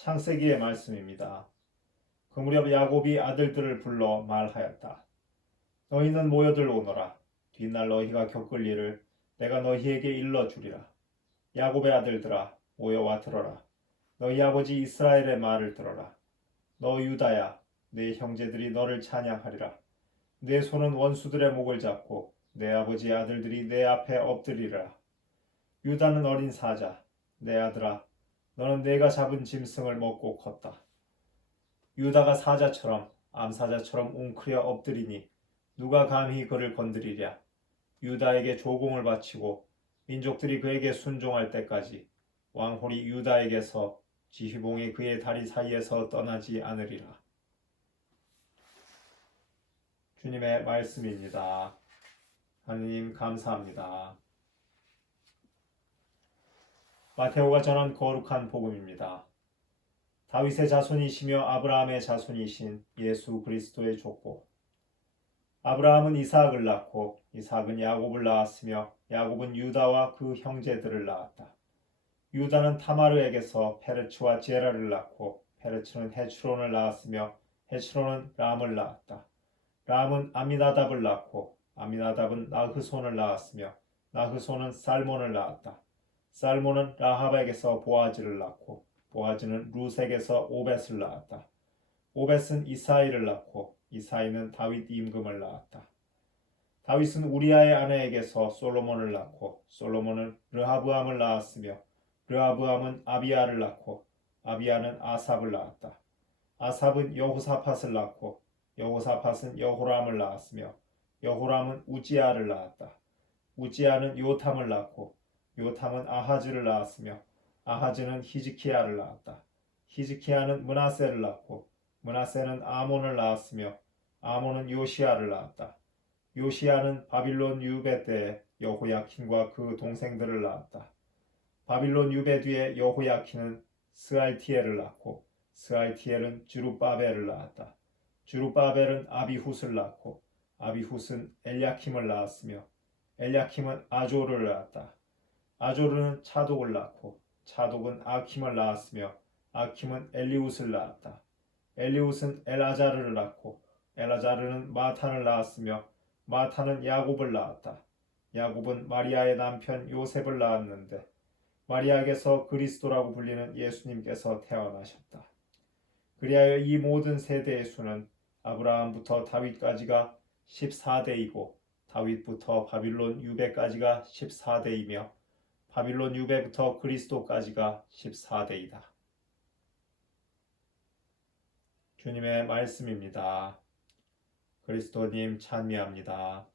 창세기의 말씀입니다. 그 무렵 야곱이 아들들을 불러 말하였다. 너희는 모여들 오너라. 뒷날 너희가 겪을 일을 내가 너희에게 일러 주리라. 야곱의 아들들아 모여와 들어라. 너희 아버지 이스라엘의 말을 들어라. 너 유다야 내 형제들이 너를 찬양하리라. 내 손은 원수들의 목을 잡고 내 아버지의 아들들이 내 앞에 엎드리리라. 유다는 어린 사자 내 아들아 너는 내가 잡은 짐승을 먹고 컸다. 유다가 사자처럼 암사자처럼 웅크려 엎드리니 누가 감히 그를 건드리랴. 유다에게 조공을 바치고 민족들이 그에게 순종할 때까지 왕홀이 유다에게서 지휘봉이 그의 다리 사이에서 떠나지 않으리라. 주님의 말씀입니다. 하느님 감사합니다. 마테오가 전한 거룩한 복음입니다. 다윗의 자손이시며 아브라함의 자손이신 예수 그리스도의 족보. 아브라함은 이삭을 낳고 이삭은 야곱을 낳았으며 야곱은 유다와 그 형제들을 낳았다. 유다는 타마르에게서 페르츠와 제라를 낳고 페르츠는 헤츠론을 낳았으며 헤츠론은 람을 낳았다. 람은 아미나답을 낳고 아미나답은 나흐손을 낳았으며 나흐손은 살몬을 낳았다. 살몬은 라합에게서 보아즈를 낳고 보아즈는 루색에서 오벳을 낳았다. 오벳은 이사이를 낳고 이사이는 다윗 임금을 낳았다. 다윗은 우리아의 아내에게서 솔로몬을 낳고 솔로몬은 르하브암을 낳았으며 르하브암은 아비아를 낳고 아비아는 아삽을 낳았다. 아삽은 여호사팟을 낳고 여호사팟은 여호람을 낳았으며 여호람은 우지아를 낳았다. 우지아는 요탐을 낳고 요탐은 아하즈를 낳았으며 아하즈는 히즈키야를 낳았다. 히즈키야는 문하세를 낳고 문하세는 아몬을 낳았으며 아몬은 요시아를 낳았다. 요시아는 바빌론 유배 때에 여호야킨과 그 동생들을 낳았다. 바빌론 유배 뒤에 여호야킨은 스알티엘을 낳고 스알티엘은 주루바벨을 낳았다. 주루바벨은 아비훗을 낳고 아비훗은 엘야킴을 낳았으며 엘야킴은 아조를 낳았다. 아조르는 차독을 낳고 차독은 아킴을 낳았으며 아킴은 엘리웃을 낳았다. 엘리웃은 엘아자르를 낳고 엘아자르는 마탄을 낳았으며 마탄은 야곱을 낳았다. 야곱은 마리아의 남편 요셉을 낳았는데 마리아에게서 그리스도라고 불리는 예수님께서 태어나셨다. 그리하여 이 모든 세대의 수는 아브라함부터 다윗까지가 14대이고 다윗부터 바빌론 유배까지가 14대이며 바빌론 유배부터 그리스도까지가 14대이다. 주님의 말씀입니다. 그리스도님 찬미합니다.